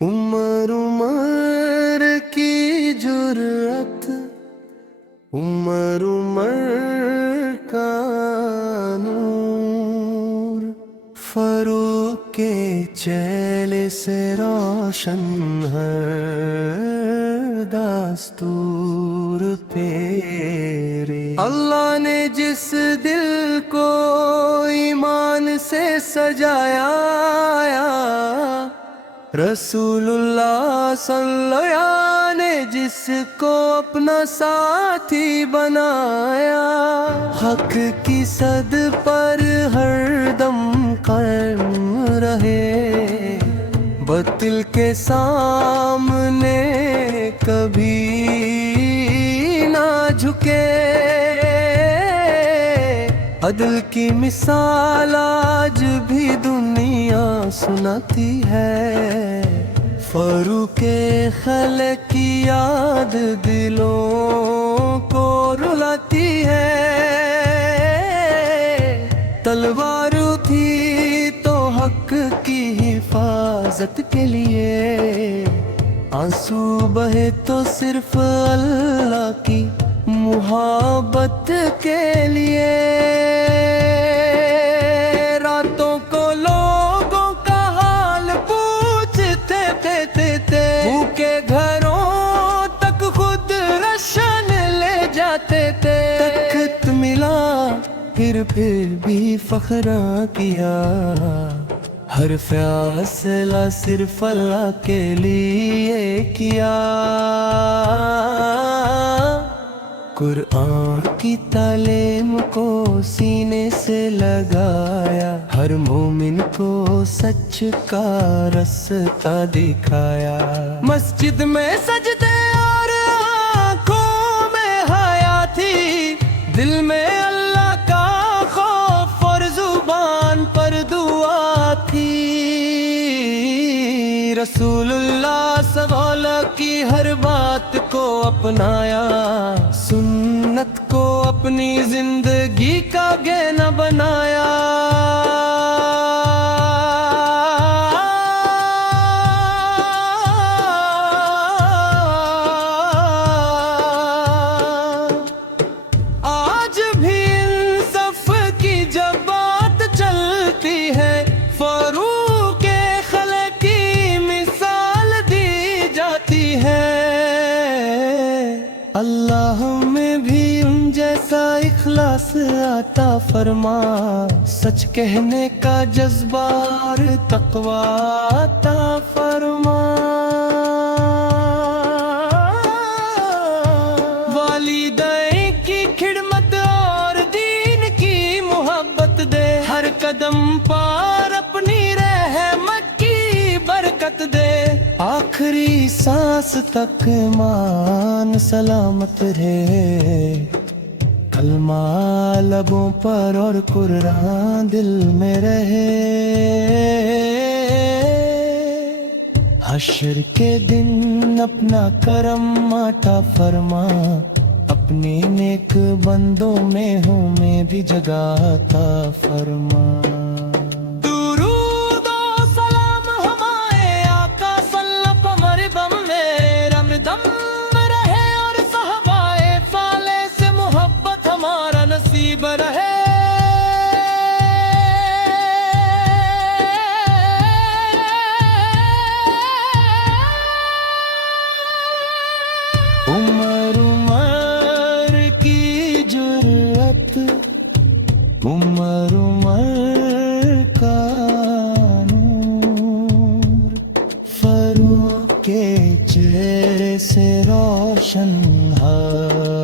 عمر عمر کی جرأت، عمر عمر کا نور، فاروق کے چہرے سے روشن ہر دستور پیرے۔ اللہ نے جس دل کو ایمان سے سجایا، رسول اللہ صلی اللہ علیہ وسلم نے جس کو اپنا ساتھی بنایا، حق کی صد پر ہر دم قائم رہے، باطل کے سامنے کبھی نہ جھکے، عدل کی مثال آج بھی دنیا سناتی ہے، فاروق خلق کی یاد دلوں کو رلاتی ہے، تلوار تھی تو حق کی حفاظت کے لیے، آنسو بہے تو صرف اللہ کی محبت کے لیے، راتوں کو لوگوں کا حال پوچھتے تھے، بھوکے گھروں تک خود راشن لے جاتے تھے، تخت ملا پھر بھی فخر کیا، ہر فیصلہ صرف اللہ کے لیے کیا، قرآن کی تعلیم کو سینے سے لگایا، ہر مومن کو سچ کا رستہ دکھایا، مسجد میں سجدے اور آنکھوں میں حیا تھی، دل میں اللہ کا خوف اور زبان پر دعا تھی، رسول اللہ صلی اللہ علیہ وسلم کی ہر بات کو اپنایا، سنت کو اپنی زندگی کا گہنا بنایا، آج بھی انصاف کی جب بات چلتی ہے، فاروق خلق کی مثال دی جاتی ہے، اللہ ہمیں بھی ان جیسا اخلاص عطا فرما، سچ کہنے کا جذبہ اور تقویٰ عطا فرما، والدین کی خدمت اور دین کی محبت دے، ہر قدم پر اپنی رحمت کی برکت دے، آخری سانس تک ایمان سلامت رہے، کلمہ لبوں پر اور قرآن دل میں رہے، حشر کے دن اپنا کرم عطا فرما، اپنے نیک بندوں میں ہوں میں بھی جگہ عطا فرما، درود و سلام ہمارے آقا صلی اللہ علیہ وسلم میں رمدم رہے، اور صحابہ فالے سے محبت ہمارا نصیب رہے، عمر عمر کی جرأت، عمر عمر کا نور، فاروق کے چہرے سے روشن ہے